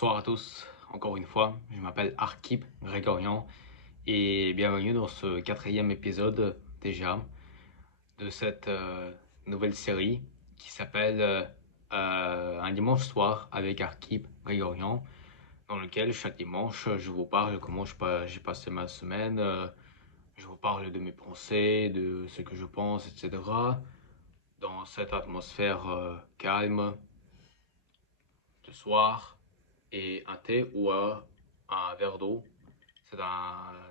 Bonsoir à tous, encore une fois, je m'appelle Arkip Grégorian et bienvenue dans ce quatrième épisode déjà de cette nouvelle série qui s'appelle Un dimanche soir avec Arkip Grégorian, dans lequel chaque dimanche je vous parle comment j'ai passé ma semaine, je vous parle de mes pensées, de ce que je pense, etc. Dans cette atmosphère calme de soir et un thé ou un verre d'eau.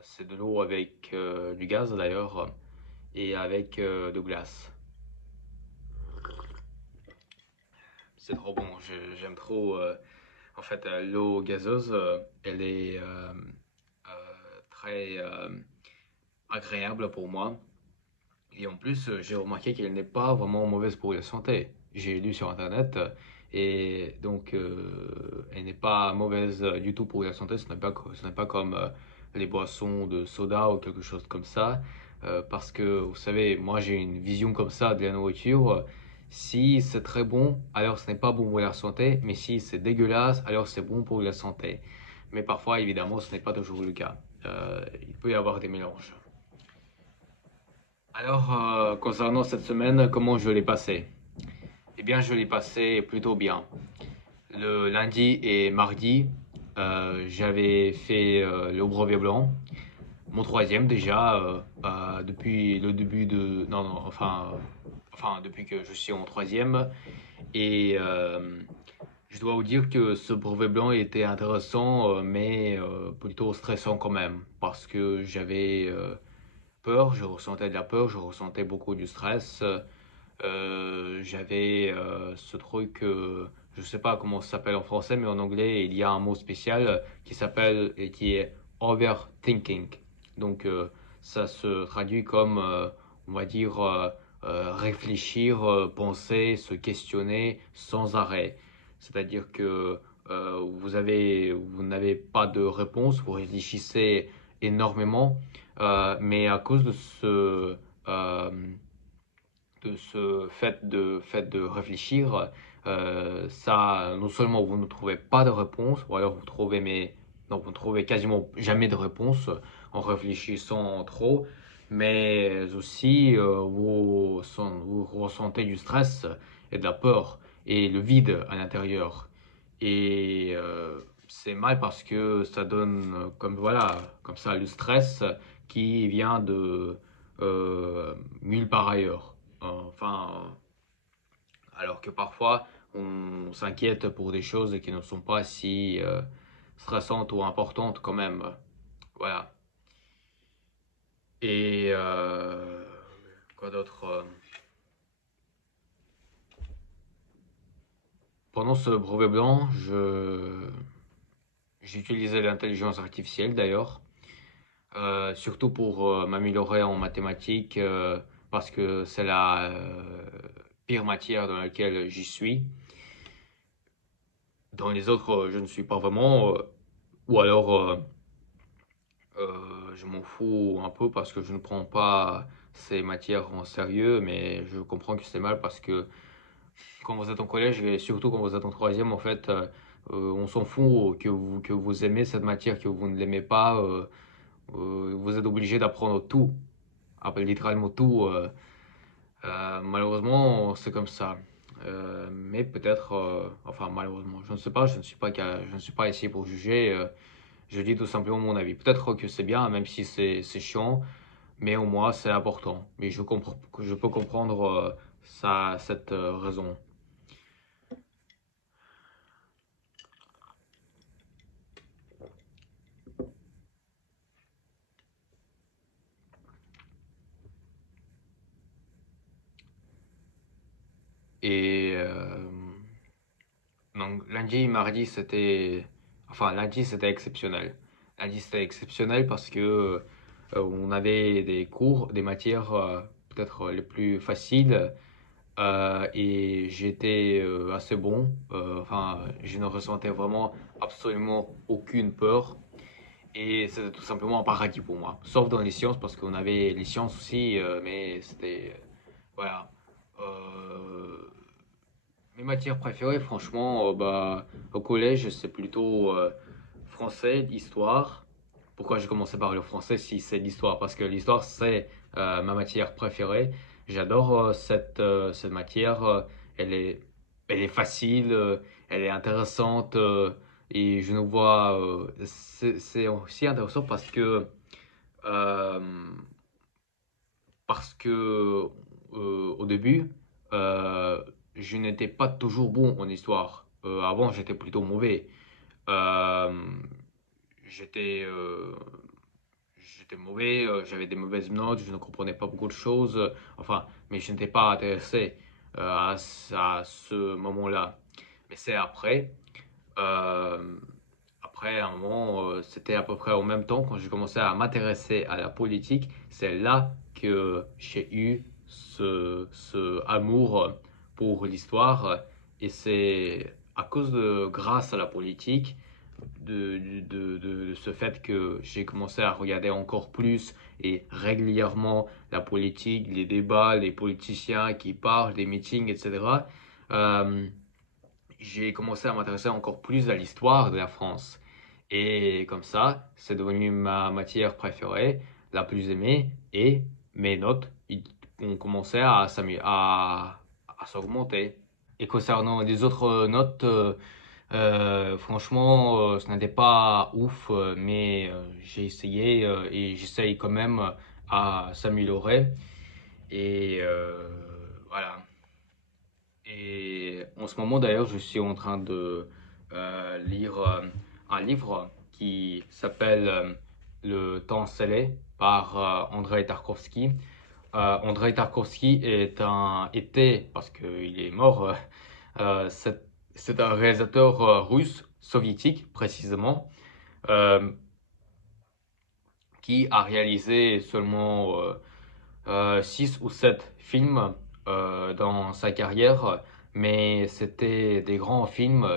C'est de l'eau avec du gaz d'ailleurs et avec de glace. C'est trop bon, j'aime trop. En fait, l'eau gazeuse, elle est très agréable pour moi. Et en plus, j'ai remarqué qu'elle n'est pas vraiment mauvaise pour la santé. J'ai lu sur Internet et donc elle n'est pas mauvaise du tout pour la santé. Ce n'est pas comme les boissons de soda ou quelque chose comme ça. Parce que vous savez, moi j'ai une vision comme ça de la nourriture. Si c'est très bon, alors ce n'est pas bon pour la santé. Mais si c'est dégueulasse, alors c'est bon pour la santé. Mais parfois, évidemment, ce n'est pas toujours le cas. Il peut y avoir des mélanges. Alors, concernant cette semaine, comment je l'ai passée? Eh bien, je l'ai passée plutôt bien. Le lundi et mardi, j'avais fait le brevet blanc, mon troisième déjà, depuis le début de... Non, non, enfin, depuis que je suis en troisième. Et je dois vous dire que ce brevet blanc était intéressant, mais plutôt stressant quand même, parce que j'avais peur, je ressentais de la peur, je ressentais beaucoup du stress. J'avais ce truc, je sais pas comment ça s'appelle en français, mais en anglais, il y a un mot spécial qui s'appelle et qui est overthinking. Donc, ça se traduit comme, on va dire, réfléchir, penser, se questionner sans arrêt. C'est-à-dire que vous n'avez pas de réponse, vous réfléchissez énormément, mais à cause euh, de ce fait de réfléchir, ça, non seulement vous ne trouvez pas de réponse, ou alors non, vous ne trouvez quasiment jamais de réponse en réfléchissant trop, mais aussi vous ressentez du stress et de la peur et le vide à l'intérieur. Et c'est mal parce que ça donne comme voilà, comme ça le stress qui vient de nulle part ailleurs. Enfin, alors que parfois on s'inquiète pour des choses qui ne sont pas si stressantes ou importantes quand même. Voilà. Et quoi d'autre? Pendant ce brevet blanc, j'utilisais l'intelligence artificielle d'ailleurs, surtout pour m'améliorer en mathématiques, parce que c'est la pire matière dans laquelle j'y suis. Dans les autres, je ne suis pas vraiment, ou alors je m'en fous un peu parce que je ne prends pas ces matières en sérieux, mais je comprends que c'est mal parce que quand vous êtes en collège et surtout quand vous êtes en troisième, en fait, on s'en fout que vous aimez cette matière, que vous ne l'aimez pas, vous êtes obligé d'apprendre tout, littéralement tout. Malheureusement, c'est comme ça. Mais peut-être, enfin malheureusement, je ne sais pas, je ne suis pas ici pour juger. Je dis tout simplement mon avis. Peut-être que c'est bien, même si c'est chiant, mais au moins c'est important. Mais je peux comprendre cette raison. Et donc lundi et mardi lundi c'était exceptionnel. Lundi c'était exceptionnel parce que on avait des cours, des matières peut-être les plus faciles. Et j'étais assez bon. Enfin, je ne ressentais vraiment absolument aucune peur. Et c'était tout simplement un paradis pour moi. Sauf dans les sciences, parce qu'on avait les sciences aussi, mais c'était. Voilà. Euh, mais matière préférée, franchement, au collège, c'est plutôt français, histoire. Pourquoi j'ai commencé par le français si c'est l'histoire? Parce que l'histoire, c'est ma matière préférée. J'adore cette matière. Elle est, elle est facile, elle est intéressante et je nous vois. C'est aussi intéressant euh, parce que au début, euh, je n'étais pas toujours bon en histoire. Avant, j'étais plutôt mauvais. Euh, j'étais euh, j'étais mauvais, j'avais des mauvaises notes, je ne comprenais pas beaucoup de choses. Enfin, mais je n'étais pas intéressé à ce moment-là. Mais c'est euh, après un moment, c'était à peu près au même temps quand j'ai commencé à m'intéresser à la politique. C'est là que j'ai eu ce amour pour l'histoire. Et c'est à cause grâce à la politique, de ce fait que j'ai commencé à regarder encore plus et régulièrement la politique, les débats, les politiciens qui parlent, des meetings, etc. Euh, j'ai commencé à m'intéresser encore plus à l'histoire de la France. Et comme ça, c'est devenu ma matière préférée, la plus aimée, et mes notes ont commencé à s'augmenter. Et concernant les autres notes, franchement, ce n'était pas ouf, mais j'ai essayé et j'essaye quand même à s'améliorer. Et voilà. Et en ce moment d'ailleurs, je suis en train de lire un livre qui s'appelle Le temps scellé par Andrei Tarkovsky. Andrei Tarkovsky était, parce qu'il est mort, c'est un réalisateur russe, soviétique précisément, euh, qui a réalisé seulement 6 ou 7 films dans sa carrière, mais c'était des grands films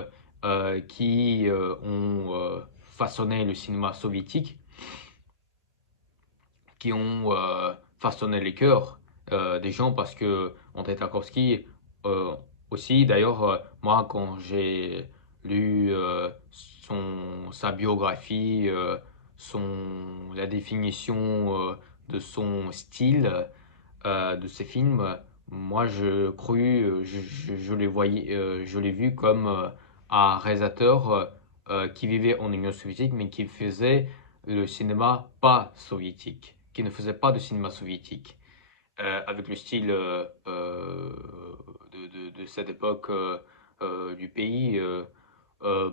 qui ont façonné le cinéma soviétique, qui ont façonné les cœurs des gens parce que Andrei Tarkovsky aussi, d'ailleurs, moi quand j'ai lu sa biographie, la définition de son style, de ces films, moi je les voyais, je l'ai vu comme un réalisateur qui vivait en Union soviétique, mais qui faisait le cinéma pas soviétique, qui ne faisait pas de cinéma soviétique, avec le style de cette époque du pays,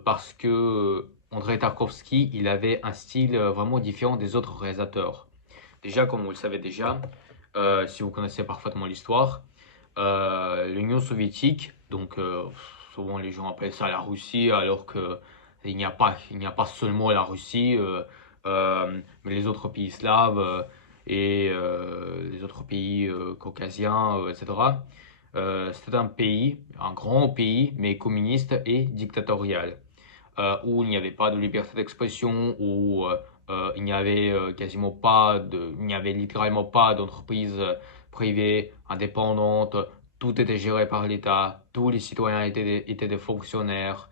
parce que Andrei Tarkovsky, il avait un style vraiment différent des autres réalisateurs. Déjà, comme vous le savez déjà, si vous connaissez parfaitement l'histoire, l'Union soviétique, donc souvent les gens appellent ça la Russie, alors que il n'y a pas seulement la Russie, mais les autres pays slaves et les autres pays caucasiens, etc. C'était un pays, un grand pays, mais communiste et dictatorial, où il n'y avait pas de liberté d'expression, où il n'y avait quasiment pas il n'y avait littéralement pas d'entreprise privée, indépendante, tout était géré par l'État, tous les citoyens étaient des fonctionnaires,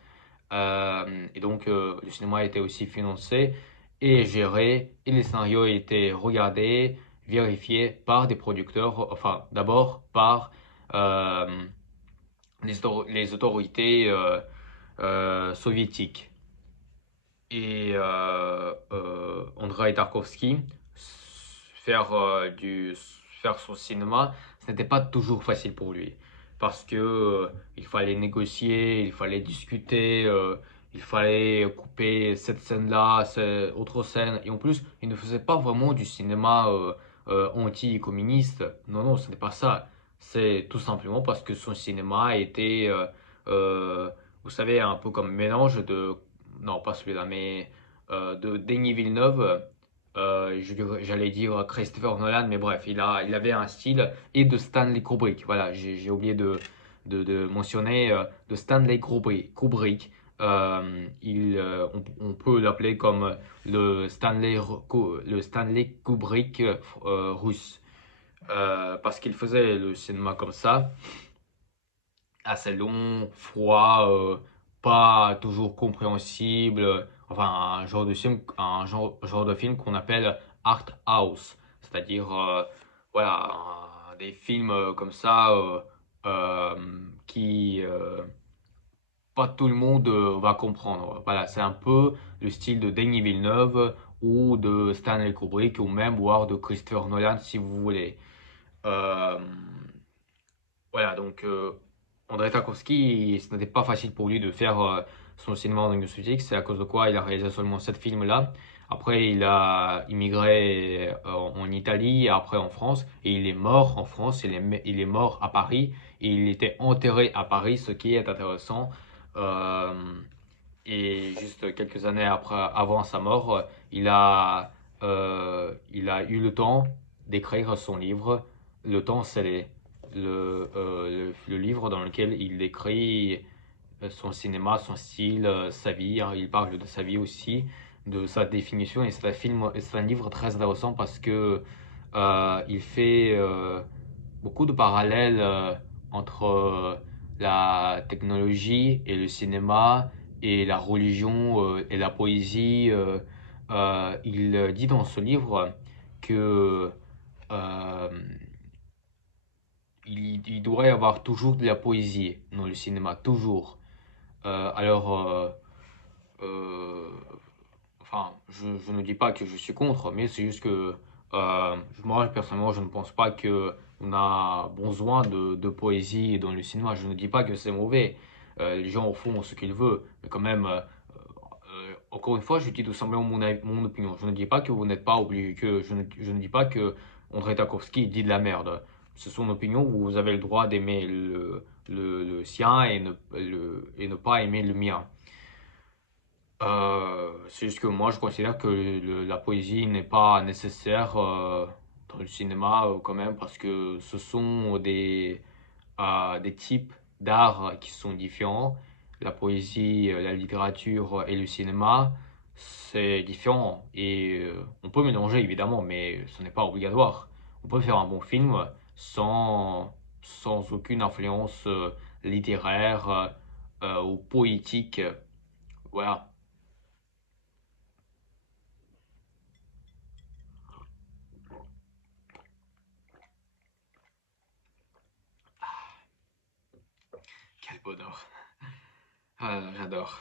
et donc le cinéma était aussi financé et géré, et les scénarios étaient regardés, vérifiés par des producteurs, enfin d'abord par euh, les autorités soviétiques. Et Andrei Tarkovsky, faire, faire son cinéma, ce n'était pas toujours facile pour lui. Parce que il fallait négocier, il fallait discuter, il fallait couper cette scène-là, cette autre scène. Et en plus, il ne faisait pas vraiment du cinéma anti-communiste. Non, non, ce n'est pas ça. C'est tout simplement parce que son cinéma était, euh, vous savez, un peu comme un mélange de non, pas celui-là, mais de Denis Villeneuve. J'allais dire Christopher Nolan, mais bref, il avait un style, et de Stanley Kubrick. Voilà, j'ai oublié de mentionner de Stanley Kubrick. On peut l'appeler comme le Stanley Kubrick russe. Parce qu'il faisait le cinéma comme ça. assez long, froid, pas toujours compréhensible. Enfin, genre de film qu'on appelle art house, c'est-à-dire voilà, des films comme ça euh, qui pas tout le monde va comprendre. Voilà, c'est un peu le style de Denis Villeneuve ou de Stanley Kubrick ou même voire de Christopher Nolan si vous voulez. Euh, voilà, donc André Tarkovsky, ce n'était pas facile pour lui de faire son cinéma en langue soviétique, c'est à cause de quoi il a réalisé seulement 7 films-là. Après, il a immigré en Italie, après en France, et il est mort en France, il est mort à Paris, et il était enterré à Paris, ce qui est intéressant. Euh, et juste quelques années avant sa mort, il a eu le temps d'écrire son livre. Le temps, c'est le livre dans lequel il écrit son cinéma, son style, sa vie, hein. Il parle de sa vie aussi, de sa définition. Et c'est un livre très intéressant parce que il fait beaucoup de parallèles entre la technologie et le cinéma et la religion et la poésie. Il dit dans ce livre que euh, il devrait y avoir toujours de la poésie dans le cinéma, toujours. Alors, euh, enfin, je ne dis pas que je suis contre, mais c'est juste que moi, personnellement, je ne pense pas que on a besoin de poésie dans le cinéma. Je ne dis pas que c'est mauvais. Les gens font ce qu'ils veulent, mais quand même, encore une fois, je dis tout simplement mon opinion. Je ne dis pas que vous n'êtes pas obligé, je ne dis pas que André Tarkovsky dit de la merde. C'est son opinion, vous avez le droit d'aimer le sien et ne pas aimer le mien. C'est juste que moi, je considère que la poésie n'est pas nécessaire dans le cinéma quand même parce que ce sont des types d'art qui sont différents. La poésie, la littérature et le cinéma, c'est différent. Et on peut mélanger évidemment, mais ce n'est pas obligatoire. On peut faire un bon film sans aucune influence littéraire ou poétique. Voilà. Quel bonheur. Ah, j'adore.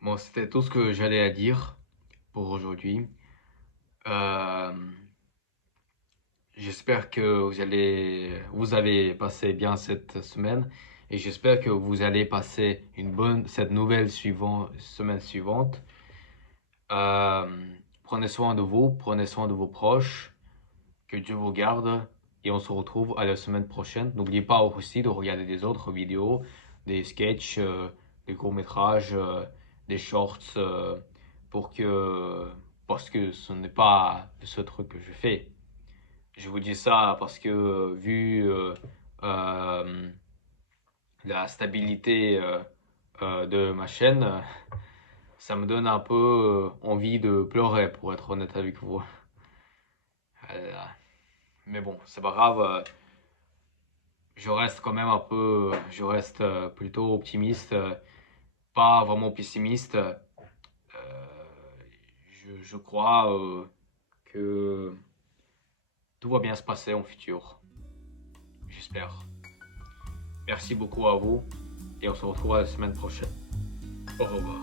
Bon, c'était tout ce que j'allais à dire pour aujourd'hui. Euh, J'espère que vous avez passé bien cette semaine et j'espère que vous allez passer cette semaine suivante. Euh, Prenez soin de vous, prenez soin de vos proches, que Dieu vous garde et on se retrouve à la semaine prochaine. N'oubliez pas aussi de regarder des autres vidéos, des sketchs, des courts-métrages, des shorts, pour que, parce que ce n'est pas ce truc que je fais. Je vous dis ça parce que vu euh, la stabilité de ma chaîne, ça me donne un peu envie de pleurer pour être honnête avec vous. Euh, Mais bon, c'est pas grave. Je reste quand même je reste plutôt optimiste, pas vraiment pessimiste. Je crois que tout va bien se passer en futur. J'espère. Merci beaucoup à vous et on se retrouve la semaine prochaine. Au revoir.